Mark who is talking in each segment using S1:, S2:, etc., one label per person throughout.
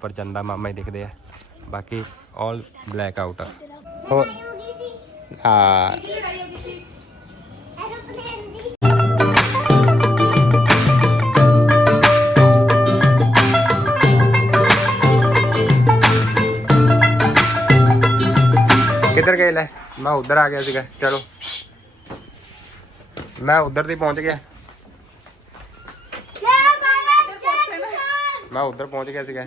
S1: ਉੱਪਰ ਚੰਦਾ ਮਾਮਾ ਹੀ ਦਿਖਦੇ ਆ ਬਾਕੀ 올 ਬਲੈਕ ਆਊਟ ਹੋ ਹਾਂ ਕਿੱਧਰ ਗਏ ਲੈ ਮੈਂ ਉਧਰ ਆ ਗਿਆ ਸੀਗਾ ਚਲੋ ਮੈਂ ਉਧਰ ਦੀ ਪਹੁੰਚ ਗਿਆ ਮੈਂ ਉਧਰ ਪਹੁੰਚ ਗਿਆ ਸੀਗਾ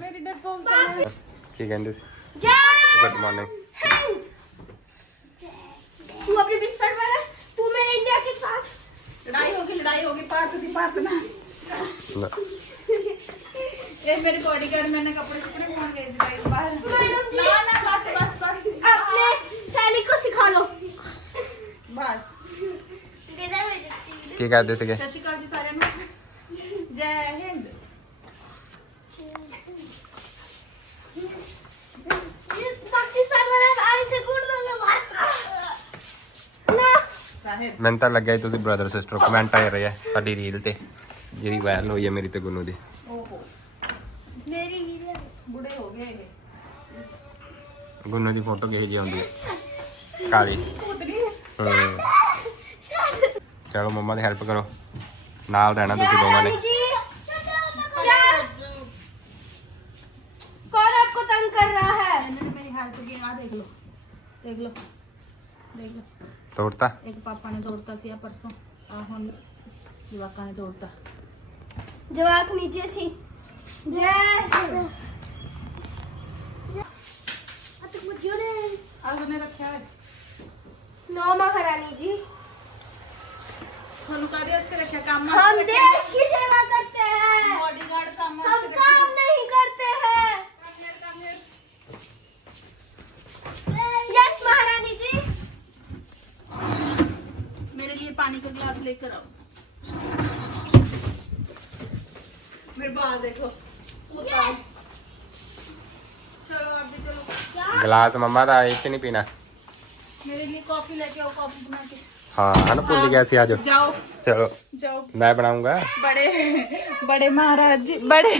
S1: ਕੀ ਕਹਿੰਦੇ ਸੀ ਗੁੱਡ ਮਾਰਨਿੰਗ
S2: तू अपने बिस्तर में है, तू मेरे इंडिया के साथ
S3: ਲੜਾਈ ਹੋ ਗਈ ਲੜਾਈ ਹੋ ਗਈ ਭਾਰਤ ਦੀ ਭਾਰਤ ਨਾਲ ਇਹ ਮੇਰੇ ਬਾਡੀਗਾਰਡ ਮੈਨੇ ਕੱਪੜੇ ਸੁਪੜੇ ਪਾਉਣ ਗਏ ਸੀ ਬਾਈ ਬਾਹਰ
S2: मैडम जी
S3: ਨਾ ਨਾ ਬਸ ਬਸ ਬਸ
S2: अपने सैनिक को सिखा लो
S3: ਬਸ
S1: ਕੀ ਕਰਦੇ ਸੀਗੇ
S3: ਸਤਿ ਸ਼੍ਰੀ ਅਕਾਲ ਜੀ ਸਾਰਿਆਂ ਨੂੰ ਜੈ ਹਿੰਦ ਸਾਹਿਬ
S1: ਮੈਨੂੰ ਤਾਂ ਲੱਗਿਆ ਸੀ ਤੁਸੀਂ ਬ੍ਰਦਰ ਸਿਸਟਰ ਕਮੈਂਟ ਆਏ ਰਹੇ ਆ ਸਾਡੀ ਰੀਲ ਤੇ ਜਿਹੜੀ ਵਾਇਰਲ ਹੋਈ ਹੈ ਮੇਰੀ ਤੇ ਗੁੰਨੂ ਦੀ
S3: ਓਹੋ
S2: मेरी वीडियो
S3: ਬੁੜੇ ਹੋ ਗਏ ਇਹ
S1: ਗੁੰਨੂ ਦੀ ਫੋਟੋ ਕਿਹੋ ਜਿਹੀ ਆਉਂਦੀ ਹੈ ਕਾਲੀ
S3: ਕੁਦਰੀ
S1: ਹਮ, ਚਲੋ ਮੰਮਾ ਦੀ ਹੈਲਪ ਕਰੋ ਨਾਲ ਰਹਿਣਾ ਤੁਸੀਂ ਦੋਵਾਂ ਨੇ
S2: क्या कौन आपको तंग कर रहा है
S3: ਇਹਨਾਂ ਨੇ ਮੇਰੀ ਹੈਲਪ ਕੀ ਆ ਦੇਖ ਲਓ ਦੇਖ ਲਓ ਦੇਖ ਲਓ
S1: ਤੋੜਤਾ
S3: ਇੱਕ ਪਾਪਾ ਨੇ ਤੋੜਤਾ ਸੀ ਆ ਪਰਸੋਂ ਆ ਹੁਣ ਜਵਾਕਾਂ ਨੇ ਤੋੜਤਾ
S2: जवाक नीचे सी जय
S3: ਆ ਉਹਨੇ ਰੱਖਿਆ ਹੈ
S2: नौ महारानी जी
S3: ਤੁਹਾਨੂੰ ਕਾਦੇ ਵਾਸਤੇ ਰੱਖਿਆ ਕੰਮ
S2: हम देश की सेवा करते हैं
S3: ਬਾਡੀਗਾਰਡ ਕੰਮ
S2: हम
S3: ਵਾਸਤੇ
S2: काम नहीं
S3: पानी का गिलास लेकर आओ। मेरे बाल देखो। चलो आप भी चलो।
S1: गिलास मम्मा का एक नहीं पीना।
S3: मेरे लिए कॉफ़ी लेके आओ कॉफ़ी बना के।
S1: हाँ ना भूल हाँ, गया
S3: जाओ।
S1: चलो।
S3: जाओ।
S1: मैं बनाऊँगा।
S3: बड़े बड़े महाराज जी बड़े।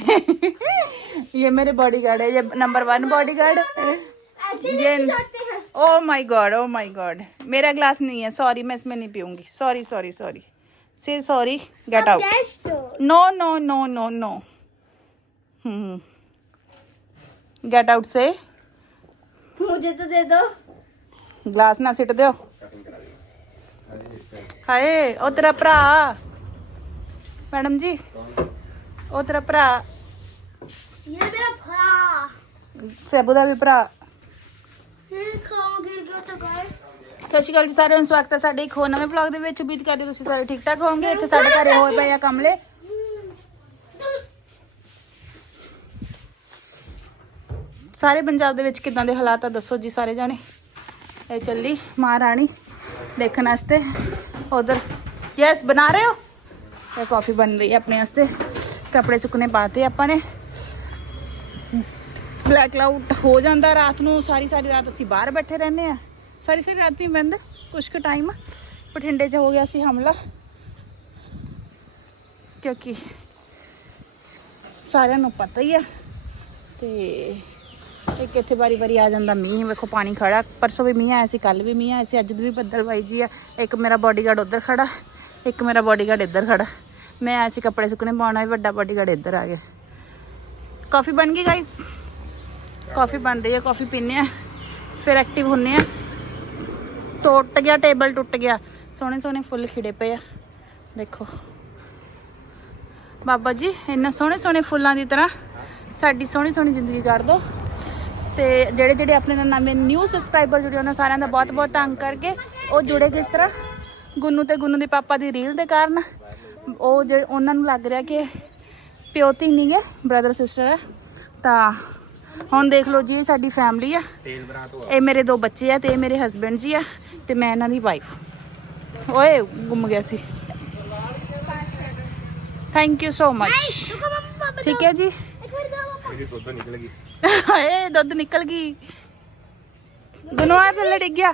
S3: ये मेरे बॉडीगार्ड है ये नंबर वन बॉडीगार्ड ये oh my God oh my God मेरा ग्लास नहीं है. सॉरी मैं इसमें नहीं पीऊँगी. सॉरी सॉरी सॉरी से sorry
S2: get
S3: out no no no no no get out से
S2: मुझे तो दे दो.
S3: ग्लास ना सिट दो. हाय ओ तेरा भरा. मैडम जी ओ तेरा भरा.
S2: ये मेरा भरा. सेबू भी भरा.
S3: ਸਤਿ ਸ਼੍ਰੀ ਅਕਾਲ ਜੀ ਸਾਰਿਆਂ ਨੂੰ, ਸਵਾਗਤ ਹੈ ਸਾਡੇ ਇੱਕ ਹੋਰ ਨਵੇਂ ਵਲੌਗ ਦੇ ਵਿੱਚ। ਉਮੀਦ ਕਰਦੇ ਤੁਸੀਂ ਸਾਰੇ ਠੀਕ ਠਾਕ ਹੋਵੋਗੇ, ਇੱਥੇ ਸਾਡੇ ਘਰੇ ਹੋਏ ਪਏ ਆ ਕਮਲੇ। ਸਾਰੇ ਪੰਜਾਬ ਦੇ ਵਿੱਚ ਕਿਦਾਂ ਦੇ ਹਾਲਾਤ ਆ, ਦੱਸੋ ਜੀ ਸਾਰੇ ਜਾਣੇ। ਇਹ ਚੱਲੀ ਮਹਾਰਾਣੀ ਦੇਖਣ ਵਾਸਤੇ। ਉਧਰ ਯੈਸ ਬਣਾ ਰਹੇ ਹੋ? ਇਹ ਕਾਫੀ ਬਣ ਰਹੀ ਹੈ ਆਪਣੇ ਵਾਸਤੇ। ਕੱਪੜੇ ਸੁੱਕਣੇ ਪਾਤੇ ਆਪਾਂ ਨੇ। ਬਲੈਕ ਆਊਟ ਹੋ ਜਾਂਦਾ ਰਾਤ ਨੂੰ, ਸਾਰੀ ਸਾਰੀ ਰਾਤ ਅਸੀਂ ਬਾਹਰ ਬੈਠੇ ਰਹਿੰਦੇ ਆ ਸਾਰੀ ਸਾਰੀ ਰਾਤ ਨਹੀਂ ਬੰਦ, ਕੁਛ ਕੁ ਟਾਈਮ ਬਠਿੰਡੇ 'ਚ ਹੋ ਗਿਆ ਸੀ ਹਮਲਾ। ਕਿਉਂਕਿ ਸਾਰਿਆਂ ਨੂੰ ਪਤਾ ਹੀ ਆ ਤੇ ਇੱਕ ਇੱਥੇ ਵਾਰੀ ਵਾਰੀ ਆ ਜਾਂਦਾ ਮੀਂਹ, ਵੇਖੋ ਪਾਣੀ ਖੜਾ। ਪਰਸੋਂ ਵੀ ਮੀਂਹ ਆਇਆ ਸੀ ਕੱਲ ਵੀ ਮੀਂਹ ਆਇਆ ਸੀ, ਅੱਜ ਵੀ ਬੱਦਲਬਾਈ ਜੀ ਆ। ਇੱਕ ਮੇਰਾ ਬਾਡੀਗਾਰਡ ਉੱਧਰ ਖੜਾ, ਇੱਕ ਮੇਰਾ ਬਾਡੀਗਾਰਡ ਇੱਧਰ ਖੜਾ। ਮੈਂ ਆਇਆ ਸੀ ਕੱਪੜੇ ਸੁੱਕਣੇ ਪਾਉਣਾ ਵੀ ਵੱਡਾ ਬਾਡੀਗਾਰਡ ਇੱਧਰ ਆ ਗਿਆ। ਕਾਫੀ ਬਣ ਗਈ ਗਾਇਸ ਕਾਫੀ ਬਣ ਰਹੀ ਹੈ ਕਾਫੀ ਪੀਨੇ ਆ, ਫਿਰ ਐਕਟਿਵ ਹੁੰਨੇ ਆ। ਟੁੱਟ ਗਿਆ ਟੇਬਲ ਟੁੱਟ ਗਿਆ। ਸੋਹਣੇ ਸੋਹਣੇ ਫੁੱਲ ਖਿੜੇ ਪਏ ਆ। ਦੇਖੋ। ਬਾਬਾ ਜੀ ਇੰਨਾ ਸੋਹਣੇ ਸੋਹਣੇ ਫੁੱਲਾਂ ਦੀ ਤਰ੍ਹਾਂ ਸਾਡੀ ਸੋਹਣੀ ਸੋਹਣੀ ਜ਼ਿੰਦਗੀ ਕਰ ਦਿਓ ਤੇ ਜਿਹੜੇ ਜਿਹੜੇ ਆਪਣੇ ਨਾਲ ਨਵੇਂ ਨਿਊ ਸਬਸਕ੍ਰਾਈਬਰ ਜੁੜੇ ਉਹਨਾਂ ਸਾਰਿਆਂ ਦਾ ਬਹੁਤ ਬਹੁਤ ਤੰਗ ਕਰਕੇ ਉਹ ਜੁੜੇ ਕਿਸ ਤਰ੍ਹਾਂ? ਗੁੰਨੂ ਤੇ ਗੁੰਨੂ ਦੇ ਪਾਪਾ ਦੀ ਰੀਲ ਦੇ ਕਾਰਨ। ਉਹ ਜਿਹੜੇ ਉਹਨਾਂ ਨੂੰ ਲੱਗ ਰਿਹਾ ਕਿ ਪਿਓਤੀ ਨਹੀਂ ਹੈ ਬ੍ਰਦਰ ਸਿਸਟਰ ਹੈ ਤਾਂ ਹੁਣ ਦੇਖ ਲਓ ਜੀ ਇਹ ਸਾਡੀ ਫੈਮਿਲੀ ਆ। ਇਹ ਮੇਰੇ ਦੋ ਬੱਚੇ ਆ ਤੇ ਇਹ ਮੇਰੇ ਹਸਬੰਡ ਜੀ ਆ। ਤੇ ਮੈਂ ਇਹਨਾਂ ਦੀ ਵਾਈਫ ਓਏ ਗੁੰਮ ਗਿਆ ਸੀ ਥੈਂਕ ਯੂ ਸੋ ਮਚ ਠੀਕ ਹੈ ਜੀ
S1: ਏ ਦੁੱਧ ਨਿਕਲ ਗਈ
S3: ਗੁਨਵਾ ਥੱਲੇ ਡਿੱਗ ਗਿਆ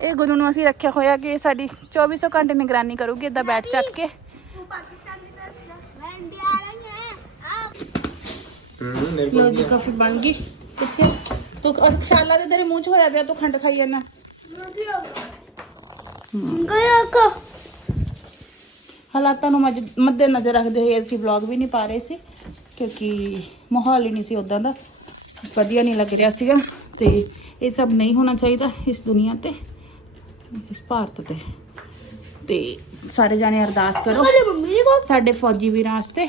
S3: ਇਹ ਗੁਰੂ ਨੂੰ ਅਸੀਂ ਰੱਖਿਆ ਹੋਇਆ ਕਿ ਸਾਡੀ 2400 ਘੰਟੇ ਨਿਗਰਾਨੀ ਕਰੂਗੀ ਇਦਾਂ ਬੈਠ ਚੱਕ ਕੇ ਲੋ ਜੀ ਕਾਫੀ ਬਣ ਗਈ ਕਿੱਥੇ ਤੂੰ ਅਰਸ਼ਾਲਾ ਦੇ ਤੇਰੇ ਮੂੰਹ 'ਚ ਹੋਇਆ ਪਿਆ ਤੂੰ ਖੰਡ ਖਾਈ ਜਾਂਦਾ ਹਾਲਾਤਾਂ ਨੂੰ ਮੱਦੇ ਨਜ਼ਰ ਰੱਖਦੇ ਹੋਏ ਅਸੀਂ ਵਲੌਗ ਵੀ ਨਹੀਂ ਪਾ ਰਹੇ ਸੀ ਕਿਉਂਕਿ ਮਾਹੌਲ ਹੀ ਨਹੀਂ ਸੀ ਉਦਾਂ ਦਾ। ਵਧੀਆ ਨਹੀਂ ਲੱਗ ਰਿਹਾ ਸੀਗਾ ਤੇ ਇਹ ਸਭ ਨਹੀਂ ਹੋਣਾ ਚਾਹੀਦਾ ਇਸ ਦੁਨੀਆ ਤੇ ਇਸ ਭਾਰਤ ਤੇ। ਤੇ ਸਾਰੇ ਜਾਣੇ ਅਰਦਾਸ ਕਰੋ ਸਾਡੇ ਫੌਜੀ ਵੀਰਾਂ ਵਾਸਤੇ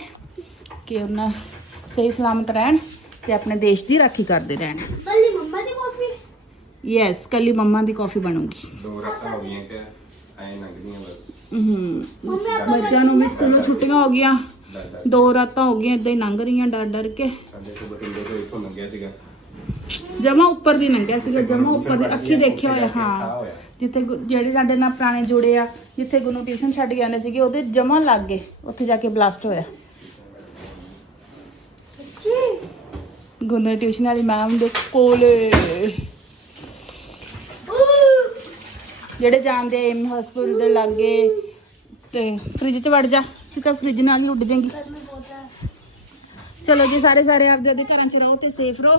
S3: ਕਿ ਉਹਨਾਂ ਸਹੀ ਸਲਾਮਤ ਰਹਿਣ ਤੇ ਆਪਣੇ ਦੇਸ਼ ਦੀ ਰਾਖੀ ਕਰਦੇ ਰਹਿਣ। ਯੈਸ ਕੱਲੀ ਮੰਮਾ ਦੀ ਕਾਫੀ ਬਣੂਗੀ।
S1: ਦੋ ਰਾਤਾਂ ਹੋ ਗਈਆਂ ਕਿ ਐ ਲੰਘਦੀਆਂ ਬਸ।
S3: ਹੂੰ ਬੱਚਿਆਂ ਨੂੰ ਵੀ ਸਕੂਲੋਂ ਛੁੱਟੀਆਂ ਹੋ ਗਈਆਂ। ਦੋ ਰਾਤਾਂ ਹੋ ਗਈਆਂ ਇਦਾਂ ਹੀ ਲੰਘ ਰਹੀਆਂ ਡਰ ਡਰ ਕੇ।
S1: ਸਾਡੇ ਤੋਂ ਬਟਿੰਡੇ ਤੋਂ ਇੱਥੋਂ ਲੰਘਿਆ ਸੀਗਾ।
S3: ਜਮਾ ਉੱਪਰ ਦੀ ਲੰਘਿਆ ਸੀਗਾ ਜਮਾ ਉੱਪਰ ਦੇ ਅੱਖੀ ਦੇਖਿਆ ਹੋਇਆ ਹਾਂ। ਜਿੱਥੇ ਗੁ- ਜਿਹੜੇ ਸਾਡੇ ਨਾਲ ਪੁਰਾਣੇ ਜੁੜੇ ਆ ਜਿੱਥੇ ਗੁਨੂੰ ਟਿਊਸ਼ਨ ਛੱਡ ਕੇ ਆਉਂਦੇ ਸੀਗੇ ਉਹਦੇ ਜਮਾ ਲੱਗ ਗਏ ਉੱਥੇ ਜਾ ਕੇ ਬਲਾਸਟ ਹੋਇਆ। ਗੁਨੂੰ ਟਿਊਸ਼ਨ ਵਾਲੀ ਮੈਮ ਦੇ ਕੋਲੇ। ਜਿਹੜੇ ਜਾਂਦੇ ਐਮ ਹਸਪੀਟਲ ਦੇ ਲਾਗੇ ਤੇ ਫ੍ਰਿਜ 'ਚ ਵੜ ਜਾ ਤੂੰ ਤਾਂ ਫ੍ਰਿਜ ਨਾਲ ਹੀ ਉੱਡ ਜਾਏਗੀ। ਚਲੋ ਜੀ, ਸਾਰੇ ਸਾਰੇ ਆਪਦੇ ਆਪਦੇ ਘਰਾਂ 'ਚ ਰਹੋ ਤੇ ਸੇਫ ਰਹੋ।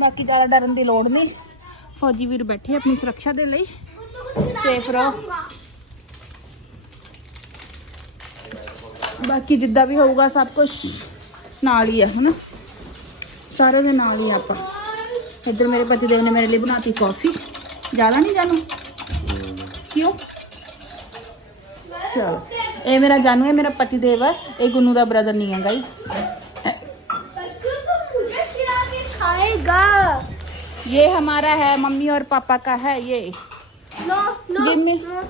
S3: ਬਾਕੀ ਜ਼ਿਆਦਾ ਡਰਨ ਦੀ ਲੋੜ ਨਹੀਂ। ਫੌਜੀ ਵੀਰ ਬੈਠੇ ਆਪਣੀ ਸੁਰੱਖਿਆ ਦੇ ਲਈ। ਸੇਫ ਰਹੋ। ਬਾਕੀ ਜਿੱਦਾਂ ਵੀ ਹੋਊਗਾ ਸਭ ਕੁਝ ਨਾਲ ਹੀ ਆ, ਹਨਾ? ਸਾਰੇ ਦੇ ਨਾਲ ਹੀ ਆਪਾਂ। ਇੱਧਰ ਮੇਰੇ ਪਤੀ ਦੇਵ ਨੇ ਮੇਰੇ ਲਈ ਬਣਾਤੀ ਕਾਫੀ ਜ਼ਿਆਦਾ ਨਹੀਂ ਜਾਨੂ ਚਲੋ ਇਹ ਮੇਰਾ ਜਾਨੂ ਹੈ ਮੇਰਾ ਪਤੀ ਦੇਵ ਹੈ ਇਹ ਗੁੰਨੂ ਦਾ ਬ੍ਰਦਰ ਨਹੀਂ ਹੈ ਗਾਈਸ
S2: मुझे चिरा के खाएगा
S3: ये हमारा है मम्मी और पापा का है ये
S2: नो नो
S3: दिन में
S2: नो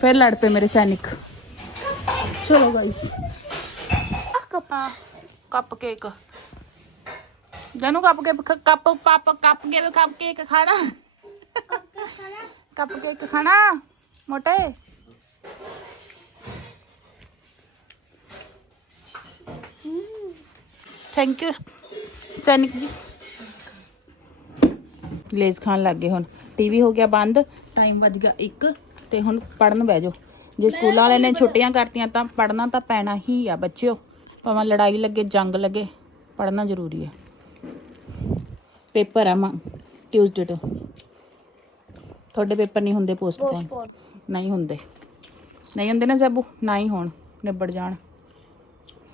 S3: फिर लड़ पे मेरे सैनिक चलो गाइस कप कप केक जानू कप के कप पापा कप के कप केक खाना ਕੱਪ ਕੇਕ ਖਾਣਾ ਮੋਟੇ? ਥੈਂਕ ਯੂ ਸੈਨਿਕ ਜੀ। ਲੇਜ਼ ਖਾਣ ਲੱਗ ਹੁਣ। ਟੀਵੀ ਹੋ ਗਿਆ ਬੰਦ ਟਾਈਮ ਵੱਜ ਗਿਆ 1 ਤੇ ਹੁਣ ਪੜਨ ਬਹਿ ਜਾਓ। ਜੇ ਸਕੂਲਾਂ ਵਾਲਿਆਂ ਨੇ ਛੁੱਟੀਆਂ ਕਰਤੀਆਂ ਤਾਂ ਪੜਨਾ ਤਾਂ ਪੈਣਾ ਹੀ ਆ ਬੱਚਿਓ। ਭਾਵੇਂ ਲੜਾਈ ਲੱਗੇ ਜੰਗ ਲੱਗੇ ਪੜਨਾ ਜ਼ਰੂਰੀ ਹੈ। ਪੇਪਰ ਆ ਮਾਂ ਟਿਊਜ਼ਡੇ ਤੋਂ। ਤੁਹਾਡੇ ਪੇਪਰ ਨਹੀਂ ਹੁੰਦੇ ਪੋਸਟਪੋਨ
S2: ਪੋਸਟਪੋਨ
S3: ਨਹੀਂ ਹੁੰਦੇ। ਨਹੀਂ ਹੁੰਦੇ ਨਾ ਜ਼ਬੂ ਨਾ ਹੀ ਹੋਣ ਨਿਬੜ ਜਾਣ।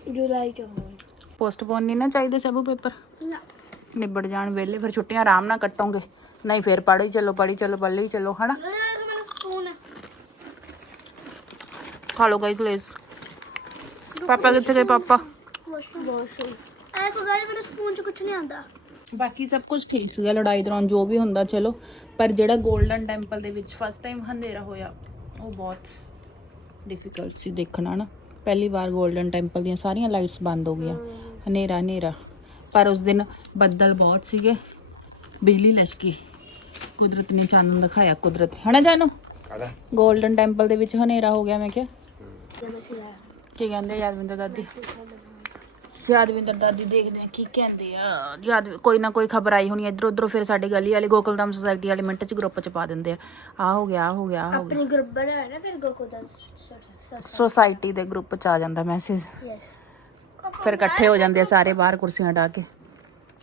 S2: ਜੁਲਾਈ ਚ ਹੋਣਾ।
S3: ਪੋਸਟਪੋਨ ਨਹੀਂ ਨਾ ਚਾਹੀਦੇ ਜ਼ਬੂ ਪੇਪਰ।
S2: ਨਾ।
S3: ਨਿਬੜ ਜਾਣ ਵੇਲੇ ਫਿਰ ਛੁੱਟੀਆਂ ਆਰਾਮ ਨਾਲ ਕੱਟੋਗੇ। ਨਹੀਂ ਫਿਰ ਪੜ੍ਹੀ ਚਲੋ ਪੜ੍ਹੀ ਚਲੋ ਪੜ੍ਹੀ ਚਲੋ ਹਨਾ? ਖਾ ਲਓ ਗਾਇਸ ਲੇਸ ਪਾਪਾ ਕਿੱਥੇ ਗਏ ਪਾਪਾ? ਬਾਕੀ ਸਭ ਕੁਝ ਠੀਕ ਸੀਗਾ ਲੜਾਈ ਦੌਰਾਨ ਜੋ ਵੀ ਹੁੰਦਾ ਚਲੋ। ਪਰ ਜਿਹੜਾ 골ਡਨ ਟੈਂਪਲ ਦੇ ਵਿੱਚ ਫਸਟ ਟਾਈਮ ਹਨੇਰਾ ਹੋਇਆ ਉਹ ਬਹੁਤ ਡਿਫਿਕਲਟ ਸੀ ਦੇਖਣਾ ਨਾ। ਪਹਿਲੀ ਵਾਰ 골ਡਨ ਟੈਂਪਲ ਦੀਆਂ ਸਾਰੀਆਂ ਲਾਈਟਸ ਬੰਦ ਹੋ ਗਈਆਂ। ਹਨੇਰਾ ਹਨੇਰਾ। ਪਰ ਉਸ ਦਿਨ ਬੱਦਲ ਬਹੁਤ ਸੀਗੇ। ਬਿਜਲੀ ਲਸ਼ਕੀ। ਕੁਦਰਤ ਨੇ ਚਾਨਣ ਦਿਖਾਇਆ ਕੁਦਰਤ। ਹਨਾ ਜਾਨੂ?
S1: ਕਾਹਦਾ
S3: 골ਡਨ ਟੈਂਪਲ ਦੇ ਵਿੱਚ ਹਨੇਰਾ ਹੋ ਗਿਆ ਮੈਂ ਕਿਹਾ। ਕੀ ਕਹਿੰਦੇ ਯਾਦਵਿੰਦਰ ਦਾਦੀ? ਯਾਦਵਿੰਦਰ ਦਾਦੀ ਦੇਖਦੇ ਆ ਕੀ ਕਹਿੰਦੇ ਆ। ਯਾਦ ਕੋਈ ਨਾ ਕੋਈ ਖਬਰ ਆਈ ਹੋਣੀ ਇਧਰ ਉਧਰ ਫਿਰ ਸਾਡੇ ਗਲੀ ਵਾਲੇ ਗੋਕਲਦਮ ਸੁਸਾਇਟੀ ਵਾਲੇ ਮਿੰਟ ਚ ਗਰੁੱਪ ਚ ਪਾ ਦਿੰਦੇ ਆ। ਆ ਹੋ ਗਿਆ ਆ ਹੋ ਗਿਆ ਆ
S2: ਗਰੁੱਪ ਬਣਾਇਆ ਨਾ ਫਿਰ
S3: ਸੁਸਾਇਟੀ ਦੇ ਗਰੁੱਪ ਚ ਆ ਜਾਂਦਾ ਮੈਸੇਜ ਫਿਰ ਇਕੱਠੇ ਹੋ ਜਾਂਦੇ ਆ ਸਾਰੇ ਬਾਹਰ ਕੁਰਸੀਆਂ ਢਾ ਕੇ।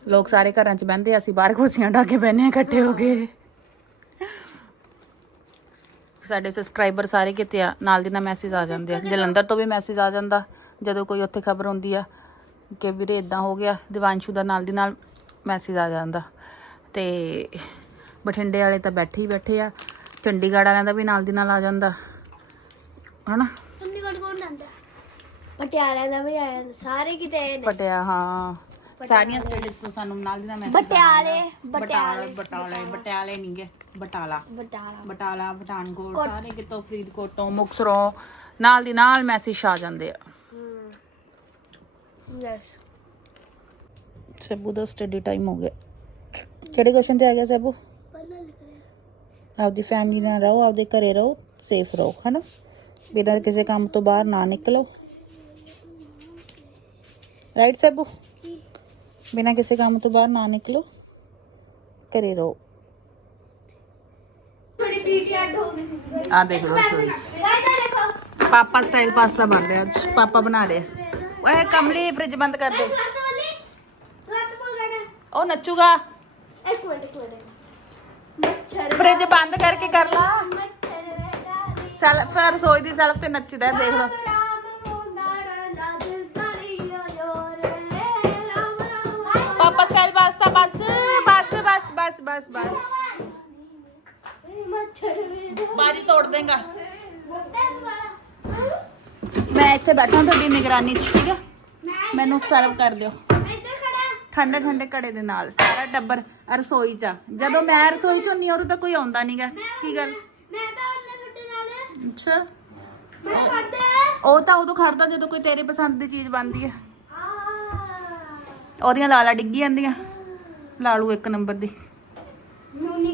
S3: ਲੋਕ ਸਾਰੇ ਘਰਾਂ ਚ ਬਹਿੰਦੇ ਆ ਅਸੀਂ ਬਾਹਰ ਕੁਰਸੀਆਂ ਢਾ ਕੇ ਬਹਿੰਦੇ ਇਕੱਠੇ ਹੋ ਕੇ। ਸਾਡੇ ਸਬਸਕ੍ਰਾਈਬਰ ਸਾਰੇ ਕਿਤੇ ਆ ਨਾਲ ਦੀ ਨਾਲ ਮੈਸੇਜ ਆ ਜਾਂਦੇ ਆ। ਜਲੰਧਰ ਤੋਂ ਵੀ ਮੈਸੇਜ ਆ ਜਾਂਦਾ ਜਦੋਂ ਕੋਈ ਉੱਥੇ ਖਬਰ ਹੁੰਦੀ ਆ। ਕਿ ਵੀਰੇ ਇਦਾਂ ਹੋ ਗਿਆ ਦਿਵਾਂਸ਼ੂ ਦਾ ਨਾਲ ਦੀ ਨਾਲ ਮੈਸੇਜ ਆ ਜਾਂਦਾ। ਤੇ ਬਠਿੰਡੇ ਵਾਲੇ ਤਾਂ ਬੈਠੇ ਹੀ ਬੈਠੇ ਆ ਚੰਡੀਗੜ੍ਹ ਵਾਲਿਆਂ ਦਾ ਵੀ ਨਾਲ ਦੀ ਨਾਲ ਆ ਜਾਂਦਾ ਹਨਾ?
S2: ਚੰਡੀਗੜ੍ਹ ਕੌਣ ਆਂਦਾ ਪਟਿਆਲਾ ਦਾ ਵੀ ਆਇਆ ਸਾਰੇ ਕਿਤੇ ਨੇ।
S3: ਪਟਿਆ ਹਾਂ। ਸਾਰੀਆਂ ਸਟੇਟਸ ਤੋਂ ਸਾਨੂੰ ਨਾਲ ਦੀ ਨਾਲ ਮੈਸੇਜ
S2: ਬਟਿਆਲੇ
S3: ਬਟਾਲੇ ਬਟਾਲੇ ਨਹੀਂ ਗਏ ਬਟਾਲਾ।
S2: ਬਟਾਲਾ।
S3: ਬਟਾਲਾ ਪਠਾਨਕੋਟ ਸਾਰੇ ਕਿਤੋਂ ਫਰੀਦਕੋਟੋਂ ਮੁਕਸਰੋਂ ਨਾਲ ਦੀ ਨਾਲ ਮੈਸੇਜ ਆ ਜਾਂਦੇ ਆ।
S2: ਯਸ
S3: ਸੈਬੂ ਦਾ ਸਟੱਡੀ ਟਾਈਮ ਹੋ ਗਿਆ ਕਿਹੜੇ ਕੁਐਸਚਨ ਤੇ ਆ ਗਿਆ ਸੈਬੂ
S2: ਪਹਿਲਾਂ ਲਿਖ ਰਿਹਾ
S3: ਆਪਦੀ ਫੈਮਿਲੀ ਨਾਲ ਰਹੋ ਆਪਦੇ ਘਰੇ ਰਹੋ ਸੇਫ ਰਹੋ ਹਨਾ ਬਿਨਾਂ ਕਿਸੇ ਕੰਮ ਤੋਂ ਬਾਹਰ ਨਾ ਨਿਕਲੋ ਰਾਈਟ ਸੈਬੂ ਬਿਨਾਂ ਕਿਸੇ ਕੰਮ ਤੋਂ ਬਾਹਰ ਨਾ ਨਿਕਲੋ ਘਰੇ ਰਹੋ
S2: ਬੜੀ ਡੀਟੀ ਐਡ ਹੋ ਗਈ ਸੀ
S3: ਆ ਦੇਖ ਲਓ ਸੋਚ
S2: ਗਾਇਸ ਦੇਖੋ
S3: ਪਾਪਾ ਸਟਾਈਲ ਪਾਸਤਾ ਬਣ ਰਿਹਾ ਅੱਜ ਪਾਪਾ ਬਣਾ ਰਹੇ ਆ। ਓਏ ਕਮਲੀ ਫ੍ਰਿਜ ਬੰਦ ਕਰ ਦੇ
S2: ਰਾਤ ਵਾਲੀ ਰਾਤ ਮਗਣਾ
S3: ਉਹ ਨੱਚੂਗਾ
S2: ਇੱਕ ਮਿੰਟ ਇੱਕ ਮਿੰਟ ਮੱਛਰ
S3: ਫ੍ਰਿਜ ਬੰਦ ਕਰਕੇ ਕਰ ਲਾ
S2: ਮੱਛਰ ਵੇਦਾ
S3: ਸੈਲਫ ਰਸੋਈ ਦੀ ਸੈਲਫ ਤੇ ਨੱਚਦਾ ਦੇਖ ਲਓ
S2: ਰਾਮ ਹੁੰਦਾ ਰਾਜਾ ਦਿਲ ਤਾਰੀ ਜੋਰ ਰਾਮ ਰਾਮ
S3: ਪਾਪਾ ਸਟਾਈਲ ਪਾਸਤਾ ਬਸ ਬਸ ਬਸ ਬਸ ਬਸ ਬਸ
S2: ਮੱਛਰ ਵੇਦਾ
S3: ਬਾਰੀ ਤੋੜ ਦੇਗਾ
S2: ਮੁੱਤਰ ਵਾਲਾ
S3: ਮੈਂ ਇੱਥੇ ਬੈਠਾ ਤੁਹਾਡੀ ਨਿਗਰਾਨੀ 'ਚ ਠੀਕ ਹੈ?
S2: ਮੈਂ
S3: ਮੈਨੂੰ ਸਰਵ ਕਰ ਦਿਓ। ਠੰਡੇ ਠੰਡੇ ਘੜੇ ਦੇ ਨਾਲ ਸਾਰਾ ਟੱਬਰ ਰਸੋਈ 'ਚ ਆ। ਜਦੋਂ ਮੈਂ ਰਸੋਈ 'ਚ ਹੁੰਨੀ ਉਦੋਂ ਤਾਂ ਕੋਈ ਆਉਂਦਾ ਨਹੀਂਗਾ ਕੀ ਗੱਲ?
S2: ਮੈਂ ਤਾਂ ਉਹਨੇ ਤੁਹਾਡੇ ਨਾਲ।
S3: ਅੱਛਾ।
S2: ਮੈਂ ਖੜਦਾ
S3: ਉਹ ਤਾਂ ਉਦੋਂ ਖੜਦਾ ਜਦੋਂ ਕੋਈ ਤੇਰੇ ਪਸੰਦ ਦੀ ਚੀਜ਼ ਬਣਦੀ ਹੈ।
S2: ਆ
S3: ਉਹਦੀਆਂ ਲਾਲਾ ਡਿੱਗੀ ਜਾਂਦੀਆਂ। ਲਾਲੂ ਇੱਕ ਨੰਬਰ ਦੀ।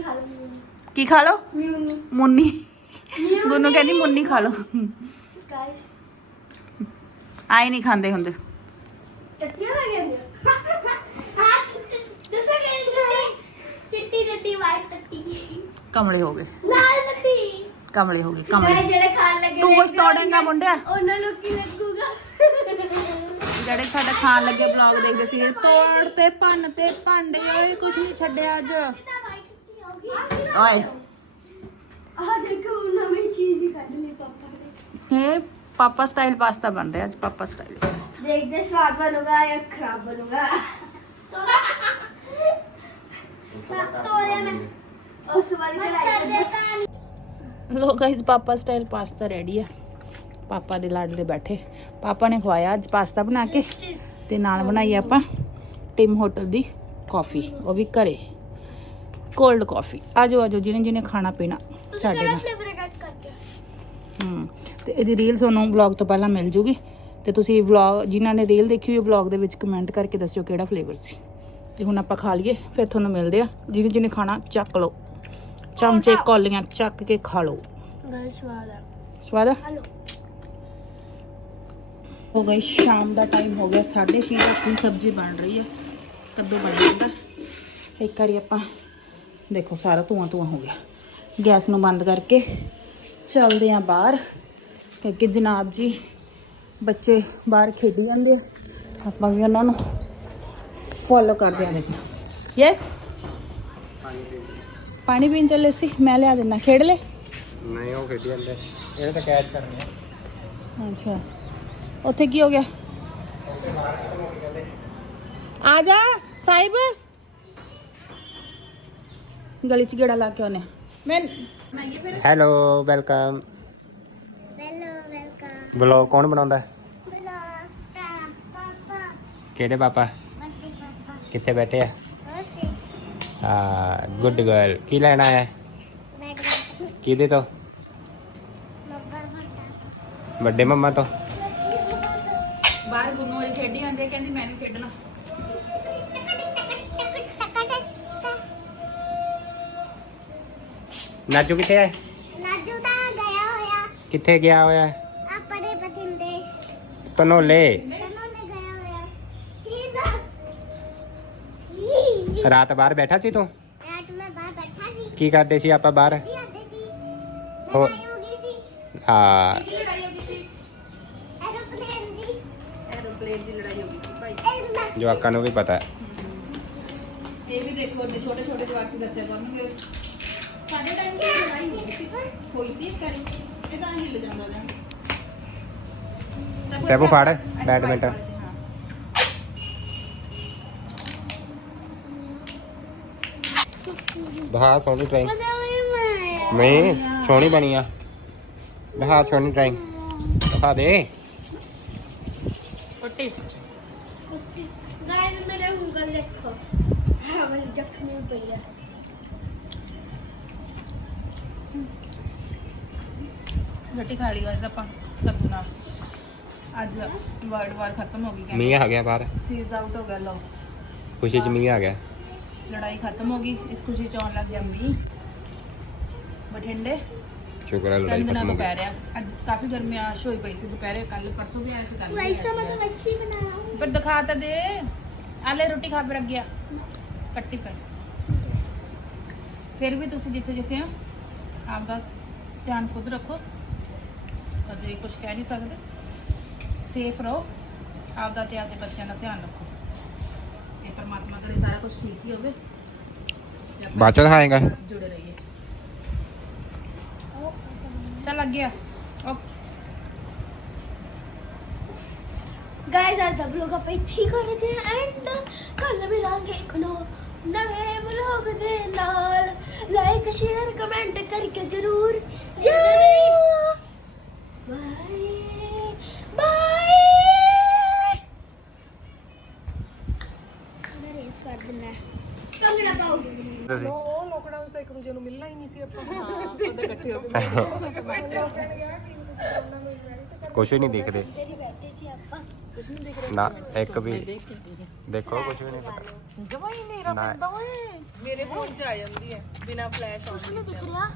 S2: ਖਾ ਲਓ।
S3: ਕੀ ਖਾ ਲਓ? ਮੁੰਨੀ। ਗੁੰਨੂ ਕਹਿੰਦੀ ਮੁੰਨੀ ਖਾ ਲਓ।
S2: ਗਾਇਸ
S3: ਆਈ ਨਹੀਂ ਖਾਂਦੇ ਹੁੰਦੇ।
S2: ਟੱਟੀਆਂ ਲੱਗ ਜਾਂਦੀਆਂ ਹਾਂ? ਦੱਸੋ ਕਿ ਚਿੱਟੀ? ਟੱਟੀ ਵਾਈਟ ਟੱਟੀ।
S3: ਕਮਲੇ ਹੋ ਗਏ।
S2: ਲਾਲ ਟੱਟੀ।
S3: ਕਮਲੇ ਹੋ ਗਏ ਕਮਲੇ।
S2: ਜਿਹੜੇ ਖਾਣ ਲੱਗੇ
S3: ਤੂੰ ਕੁਛ ਤੋੜੇਂਗਾ ਮੁੰਡਿਆ?
S2: ਉਹਨਾਂ ਨੂੰ ਕੀ ਲੱਗੂਗਾ?
S3: ਜਿਹੜੇ ਸਾਡਾ ਖਾਣ ਲੱਗੇ ਵਲੌਗ ਦੇਖਦੇ ਸੀਗੇ ਤੋੜ ਤੇ ਭੰਨ ਤੇ ਭਾਂਡੇ ਓਏ ਕੁਝ ਨਹੀਂ ਛੱਡਿਆ ਅੱਜ। ਓਏ।
S2: ਆਹ ਦੇਖੋ ਨਵੀਂ ਚੀਜ਼ ਹੀ ਕੱਢ ਲਈ ਪਾਪਾ ਨੇ।
S3: ਇਹ ਪਾਪਾ ਸਟਾਈਲ ਪਾਸਤਾ ਬਣ ਰਿਹਾ ਅੱਜ ਪਾਪਾ ਸਟਾਈਲ ਪਾਸਤਾ।
S2: ਦੇਖਦੇ ਸਵਾਦ ਬਣੂਗਾ ਜਾਂ ਖਰਾਬ ਬਣੂਗਾ। ਤੋੜਿਆ ਮੈਂ। ਉਸ ਵਾਲੀ ਕੜਾਈ
S3: ਲੋ ਗਾਇਸ ਪਾਪਾ ਸਟਾਈਲ ਪਾਸਤਾ ਰੈਡੀ ਆ। ਪਾਪਾ ਦੇ ਲਾਡਲੇ ਬੈਠੇ। ਪਾਪਾ ਨੇ ਖਵਾਇਆ ਅੱਜ ਪਾਸਤਾ ਬਣਾ ਕੇ। ਤੇ ਨਾਲ ਬਣਾਈ ਆਪਾਂ ਟਿਮ ਹੋਟਲ ਦੀ ਕਾਫੀ ਉਹ ਵੀ ਘਰੇ। ਕੋਲਡ ਕਾਫੀ ਆਜੋ ਆਜੋ ਜਿਹਨੇ ਜਿਹਨੇ ਖਾਣਾ ਪੀਣਾ ਸਾਡੇ ਨਾਲ।
S2: ਫਲੇਵਰ ਕੱਟ ਕਰਕੇ
S3: ਹਮ ਤੇ ਇਹਦੀ ਰੀਲ ਤੁਹਾਨੂੰ ਵਲੌਗ ਤੋਂ ਪਹਿਲਾਂ ਮਿਲ ਜੂਗੀ। ਤੇ ਤੁਸੀਂ ਵਲੌਗ ਜਿਨ੍ਹਾਂ ਨੇ ਰੀਲ ਦੇਖੀ ਹੋਈ ਵਲੌਗ ਦੇ ਵਿੱਚ ਕਮੈਂਟ ਕਰਕੇ ਦੱਸਿਓ ਕਿਹੜਾ ਫਲੇਵਰ ਸੀ। ਤੇ ਹੁਣ ਆਪਾਂ ਖਾ ਲਈਏ ਫਿਰ ਤੁਹਾਨੂੰ ਮਿਲਦੇ ਆ ਜਿਹਨੇ ਜਿਹਨੇ ਖਾਣਾ ਚੱਕ ਲਓ। ਚਮਚੇ ਕੌਲੀਆਂ ਚੱਕ ਕੇ ਖਾ ਲਓ।
S2: ਗਾਇ ਸਵਾਦ ਆ।
S3: ਸਵਾਦ ਆ? ਹੋ ਗਈ ਸ਼ਾਮ ਦਾ ਟਾਈਮ ਹੋ ਗਿਆ 6:30 ਆਪਣੀ ਸਬਜ਼ੀ ਬਣ ਰਹੀ ਹੈ ਕੱਦੂ ਬਣ ਜਾਂਦਾ। ਇੱਕ ਵਾਰੀ ਆਪਾਂ ਦੇਖੋ ਸਾਰਾ ਧੂਆਂ ਧੂਆਂ ਹੋ ਗਿਆ। ਗੈਸ ਨੂੰ ਬੰਦ ਕਰਕੇ ਚੱਲਦੇ ਆਂ ਬਾਹਰ। ਕਿਉਂਕਿ ਜਨਾਬ ਜੀ ਬੱਚੇ ਬਾਹਰ ਖੇਡੀ ਜਾਂਦੇ ਆ। ਆਪਾਂ ਵੀ ਉਹਨਾਂ ਨੂੰ ਫੋਲੋ ਕਰਦੇ ਆਂ ਦੇਖੋ। ਯੈਸ ਪਾਣੀ ਪੀਣ ਚੱਲੇ ਸੀ ਮੈਂ ਲਿਆ ਦਿੰਦਾ। ਖੇਡ ਲੈ।
S1: ਨਹੀਂ ਉਹ ਖੇਡੀ ਜਾਂਦੇ। ਇਹ ਤਾਂ ਕੈਚ ਕਰਨੀ ਆ।
S3: ਅੱਛਾ। ਉੱਥੇ ਕੀ ਹੋ ਗਿਆ? ਆ ਜਾ ਸਾਹਿਬ। ਗਲੀ ਚ ਗੇੜਾ ਲਾ ਕੇ ਆਉਨੇ ਮੈਂ
S1: ਹੈਲੋ ਵੈਲਕਮ
S2: ਵੈਲਕਮ।
S1: ਵਲੌਗ ਕੌਣ ਬਣਾਉਂਦਾ? ਹੈ?
S2: ਪਾਪਾ
S1: ਕਿਹੜੇ ਪਾਪਾ?
S2: ਬੱਤੀ ਪਾਪਾ।
S1: ਕਿੱਥੇ ਬੈਠੇ ਆ? ਹਾਂ ਗੁੱਡ ਗਰਲ ਕੀ ਲੈਣਾ ਹੈ
S2: ਬੈਠ
S1: ਕਿਹਦੇ ਤੋਂ? ਵੱਡੇ ਮੰਮਾ ਤੋਂ।
S3: ਬਾਹਰ ਗੁੰਨੂ ਵਾਲੀ ਖੇਡੀ ਜਾਂਦੀ ਕਹਿੰਦੀ ਮੈਂ ਨਹੀਂ ਖੇਡਣਾ।
S1: ਨਾਜੂ ਕਿੱਥੇ ਹੈ
S2: ਨਾਜੂ ਤਾਂ ਗਿਆ ਹੋਇਆ।
S1: ਕਿੱਥੇ ਗਿਆ ਹੋਇਆ? ਹੈ?
S2: ਆਪਣੇ ਬਠਿੰਡੇ
S1: ਧਨੌਲੇ
S2: ਤੈਨੂੰ ਲੈ ਗਿਆ ਹੋਇਆ ਠੀਕ ਆ
S1: ਰਾਤ ਬਾਹਰ ਬੈਠਾ ਸੀ ਤੂੰ
S2: ਰਾਤ ਮੈਂ ਬਾਹਰ ਬੈਠਾ ਸੀ
S1: ਕੀ ਕਰਦੇ ਸੀ ਆਪਾਂ ਬਾਹਰ
S2: ਕੀ ਆਦੇ ਸੀ
S1: ਹੋ-
S2: ਲੜਾਈ ਹੋ ਗਈ ਸੀ
S1: ਹਾਂ
S2: ਐਰੋਪਲੇਨ ਦੀ
S3: ਐਰੋਪਲੇਨ ਦੀ ਲੜਾਈ ਹੋ ਗਈ ਸੀ ਭਾਈ
S2: ਇਹ ਮੈਂ
S1: ਜਵਾਕਾਂ ਨੂੰ ਵੀ ਪਤਾ ਹੈ
S3: ਇਹ ਵੀ ਦੇਖੋ ਉਹਦੇ ਛੋਟੇ ਛੋਟੇ ਜਵਾਕ ਦੱਸਿਆ ਕਰਨਗੇ ਸਾਡੇ ਟਾਈਮ ਤੇ ਲੜਾਈ ਹੋ ਗਈ ਸੀ ਹੋਈ ਸੀ ਕਰੀ ਇਹ ਤਾਂ ਹਿੱਲ ਜਾਂਦਾ ਜਾਂ
S1: ਸੈਬੂ ਫੜ ਬੈਡਮਿੰਟਨ ਬਹਾ ਸੋਹਣੀ
S2: ਨਹੀਂ ਮੈਂ
S1: ਮੈਂ ਸੋਹਣੀ ਬਣੀ ਆ। ਬਹਾ ਸੋਹਣੀ ਡਰਾਇੰਗ ਦਿਖਾ ਦੇ।
S3: ਪੱਟੀ
S2: ਗਾਇਸ ਮੇਰੇ ਉਂਗਲ ਦੇਖੋ। ਹਾਂ ਮੇਰੀ ਜ਼ਖਮੀ ਪਈ ਹੈ
S3: ਰੋਟੀ ਖਾ ਲਈ ਅੱਜ ਆਪਾਂ ਕੱਦੂ ਨਾਲ। ਅੱਜ ਵਰਡ ਵਾਰ ਖਤਮ ਹੋ ਗਈ ਕਹਿੰਦੇ
S1: ਮੀਂਹ ਆ ਗਿਆ ਬਾਹਰ
S3: ਸੀਜ਼ ਆਊਟ ਹੋ ਗਿਆ ਲੋ
S1: ਖੁਸ਼ੀ ਚ ਮੀਂਹ ਆ ਗਿਆ
S3: ਲੜਾਈ ਖਤਮ ਹੋ ਗਈ ਇਸ ਖੁਸ਼ੀ ਚ ਆਉਣ ਲੱਗ ਗਿਆ ਮੀਂਹ ਬਠਿੰਡੇ
S1: ਸ਼ੁਕਰ ਹੈ ਲੜਾਈ
S3: ਤਿੰਨ ਦਿਨਾਂ
S1: ਖਤਮ ਹੋ
S3: ਤੋਂ ਪੈ
S1: ਗਈ
S3: ਰਿਹਾ ਅੱਜ ਕਾਫੀ ਗਰਮੀਆਸ਼ ਹੋਈ ਪਈ ਸੀ ਦੁਪਹਿਰੇ ਕੱਲ ਪਰਸੋਂ ਵੀ ਆਇਆ ਸੀ ਕੱਲ
S2: ਵੈਸੇ ਤਾਂ ਮੈਂ ਤਾਂ ਵੈਸੇ ਹੀ ਬਣਾਇਆ
S3: ਪਰ ਦਿਖਾ ਤਾਂ ਦੇ ਆਲੇ ਰੋਟੀ ਖਾ ਕੇ ਰੱਖ ਗਿਆ ਕੱਟੀ ਪਈ ਫਿਰ ਵੀ ਤੁਸੀਂ ਜਿੱਥੇ ਜਿੱਥੇ ਹੋ ਆਪਦਾ ਧਿਆਨ ਖੁਦ ਰੱਖੋ ਅਜੇ ਕੁਝ ਕਹਿ ਨਹੀਂ ਸਕਦੇ ਸੇਫ ਰਹੋ। ਆਪਦਾ ਤੇ ਆਪਦੇ ਬੱਚਿਆਂ ਦਾ ਧਿਆਨ ਰੱਖੋ। ਤੇ ਪਰਮਾਤਮਾ ਕਰੇ ਸਾਰਾ ਕੁਝ ਠੀਕ ਹੀ ਹੋਵੇ ਤੇ ਆਪਾਂ
S1: ਬਾਅਦ ਚ ਦਿਖਾਏਗਾ।
S3: ਜੁੜੇ ਰਹੀਏ। ਚੱਲ ਲੱਗ ਗਿਆ ਓ
S2: ਗਾਇਸ ਅੱਜ ਦਾ ਵਲੌਗ ਆਪਾਂ ਇੱਥੇ ਹੀ ਕਰ ਰਹੇ ਹਾਂ ਐਂਡ ਕੱਲ ਮਿਲਾਂਗੇ ਇੱਕ ਨੋ ਨਵੇਂ ਵਲੌਗ ਦੇ ਨਾਲ। ਲਾਈਕ ਸ਼ੇਅਰ ਕਮੈਂਟ ਕਰਕੇ
S1: ਤੁਸੀਂ
S4: ਉਹ ਲੋਕਡਾਊਨ ਤੋਂ ਇੱਕ ਦੂਜੇ ਨੂੰ ਮਿਲਣਾ ਹੀ ਨਹੀਂ ਸੀ ਆਪਾਂ।
S3: ਉਹਦੇ ਇਕੱਠੇ ਹੋ
S1: ਕੁਛ ਵੀ ਨਹੀਂ ਦਿਖਦੇ।
S2: ਤੇਰੀ ਬੈਠੇ ਸੀ ਆਪਾਂ।
S1: ਨਾ ਇੱਕ ਵੀ ਦੇਖੋ ਕੁਛ ਵੀ ਨਹੀਂ ਪਤਾ।
S3: ਜਮਾ ਹੀ ਨੇਰਾ
S1: ਨਾ।
S3: ਪੈਂਦਾ ਓਏ।
S4: ਮੇਰੇ ਫੋਨ 'ਚ ਆ ਜਾਂਦੀ ਹੈ ਬਿਨਾ ਫਲੈਸ਼ ਆਨ
S2: ਦਿਖ ਰਿਹਾ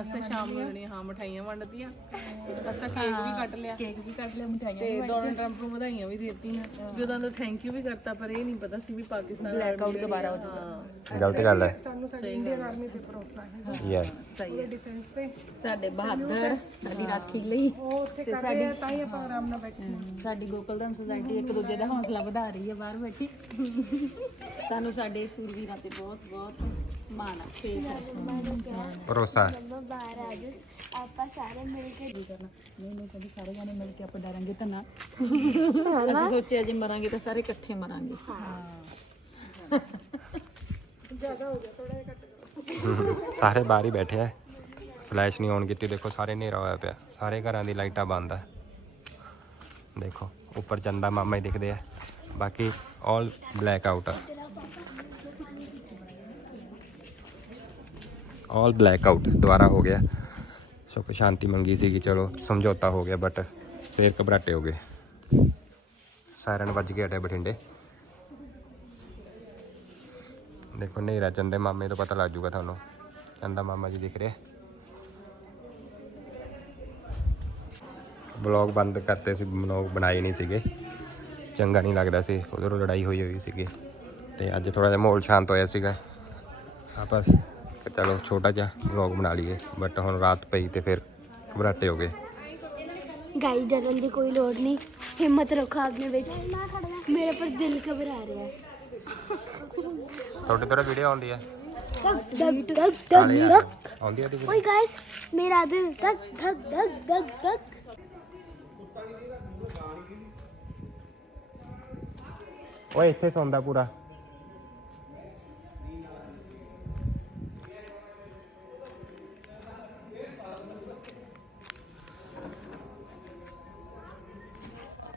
S4: ਅਸਾਂ ਸ਼ਾਮ ਨੂੰ ਜਿਹੜੀਆਂ ਹਾਂ ਮਠਾਈਆਂ ਵੰਡਦੀਆਂ ਅਸਾਂ ਕੇਕ ਵੀ ਕੱਟ ਲਿਆ।
S3: ਕੇਕ ਵੀ ਕੱਟ ਲਿਆ ਮਿਠਾਈਆਂ
S4: ਤੇ ਡੋਨਲਡ ਟਰੰਪ ਨੂੰ ਵਧਾਈਆਂ ਵੀ ਦਿੱਤੀਆਂ। ਵੀ ਉਹਦਾ ਤਾਂ ਥੈਂਕ ਯੂ ਵੀ ਕਰਤਾ ਪਰ ਇਹ ਨਹੀਂ ਪਤਾ ਸੀ ਵੀ ਪਾਕਿਸਤਾਨ ਬਲੈਕ ਆਊਟ ਦੁਬਾਰਾ ਹੋ ਜਾਊਗਾ।
S1: ਗਲਤ ਗੱਲ ਹੈ।
S4: ਸਾਨੂੰ ਸਾਡੀ ਇੰਡੀਅਨ ਆਰਮੀ ਤੇ ਭਰੋਸਾ ਹੈ।
S1: ਯੈਸ
S4: ਪੂਰੇ ਡਿਫੈਂਸ ਤੇ।
S3: ਸਾਡੇ ਬਹਾਦਰ ਸਾਡੀ ਰਾਖੀ ਲਈ।
S4: ਉਹ ਉੱਥੇ ਕਰ ਰਹੇ ਆ ਤਾਂ ਹੀ ਆਪਾਂ ਆਰਾਮ ਨਾਲ ਬੈਠੇ ਹਾਂ।
S3: ਸਾਡੀ ਗੋਕਲਧਮ ਸੁਸਾਇਟੀ ਇੱਕ ਦੂਜੇ ਦਾ ਹੌਸਲਾ ਵਧਾ ਰਹੀ ਹੈ ਬਾਹਰ ਬੈਠੀ। ਸਾਨੂੰ ਸਾਡੇ ਸੂਰਵੀਰਾਂ ਤੇ ਬਹੁਤ ਬਹੁਤ ਮਾਣ ਆ ਫੇਸ ਹੈ
S1: ਭਰੋਸਾ
S2: ਮੰਮਾ ਬਾਹਰ ਆ ਜਾ ਆਪਾਂ ਸਾਰੇ ਮਿਲ ਕੇ
S3: ਕਰਨਾ ਨਹੀਂ ਨਹੀਂ ਕਦੀ ਸਾਰੇ ਜਾਣੇ ਮਿਲ ਕੇ ਆਪਾਂ ਡਰਾਂਗੇ ਤਾਂ ਨਾ ਅਸੀਂ ਸੋਚਿਆ ਜੇ ਮਰਾਂਗੇ ਤਾਂ ਸਾਰੇ ਇਕੱਠੇ ਮਰਾਂਗੇ
S1: ਸਾਰੇ ਬਾਹਰ ਹੀ ਬੈਠੇ ਆ। ਫਲੈਸ਼ ਨਹੀਂ ਔਨ ਕੀਤੀ। ਦੇਖੋ, ਸਾਰੇ ਹਨੇਰਾ ਹੋਇਆ ਪਿਆ। ਸਾਰੇ ਘਰਾਂ ਦੀ ਲਾਈਟਾਂ ਬੰਦ ਆ। ਦੇਖੋ, ਉੱਪਰ ਚੰਦਾ ਮਾਮਾ ਹੀ ਦਿਖਦੇ ਆ। ਬਾਕੀ ਆਲ ਬਲੈਕ ਆਊਟ ਆ। ਆਲ ਬਲੈਕ ਆਊਟ ਦੁਬਾਰਾ ਹੋ ਗਿਆ। ਸੋ ਸੁੱਖ ਸ਼ਾਂਤੀ ਮੰਗੀ ਸੀਗੀ, ਚਲੋ, ਸਮਝੌਤਾ ਹੋ ਗਿਆ ਬਟ ਫੇਰ ਘਬਰਾਟੇ ਹੋ ਗਏ। ਸਾਇਰਨ ਵੱਜ ਕੇ ਹਟੇ ਬਠਿੰਡੇ। ਦੇਖੋ, ਹਨੇਰਾ, ਚੰਦੇ ਮਾਮੇ ਤੋਂ ਪਤਾ ਲੱਗ ਜੂਗਾ ਤੁਹਾਨੂੰ। ਚੰਦਾ ਮਾਮਾ ਜੀ ਦਿਖ ਰਿਹਾ। ਬਲੌਗ ਬੰਦ ਕਰਤੇ ਸੀ ਬਲੌਗ ਬਣਾਏ ਨਹੀਂ ਸੀਗੇ। ਚੰਗਾ ਨਹੀਂ ਲੱਗਦਾ ਸੀ। ਉਧਰੋਂ ਲੜਾਈ ਹੋਈ ਹੋਈ ਸੀਗੀ। ਤੇ ਅੱਜ ਥੋੜਾ ਜਿਹਾ ਮਾਹੌਲ ਸ਼ਾਂਤ ਹੋਇਆ ਸੀਗਾ। ਆਪਸ ਚਲੋ ਛੋਟਾ ਜਿਹਾ ਬਲੌਗ ਬਣਾ ਲਈਏ ਬਟ ਹੁਣ ਰਾਤ ਪਈ ਤੇ ਫਿਰ ਘਬਰਾਟੇ ਹੋ ਗਏ।
S2: ਗਾਈਸ ਡਰਨ ਦੀ ਕੋਈ ਲੋੜ ਨਹੀਂ। ਹਿੰਮਤ ਰੱਖੋ ਆਪਣੇ ਵਿੱਚ। ਮੇਰੇ ਪਰ ਦਿਲ ਘਬਰਾ ਰਿਹਾ ਹੈ।
S1: ਤੁਹਾਡੇ ਵੀਡੀਓ ਆਉਂਦੀ ਹੈ
S2: ਧਕ ਧਕ ਧਕ ਧਕ।
S1: ਆਉਂਦੀ ਹੈ
S2: ਓਏ ਗਾਇਸ ਮੇਰਾ ਦਿਲ ਧਕ ਧਕ ਧਕ ਧਕ ਧਕ।
S1: ਓਏ ਇੱਥੇ ਸੌਂਦਾ ਪੂਰਾ।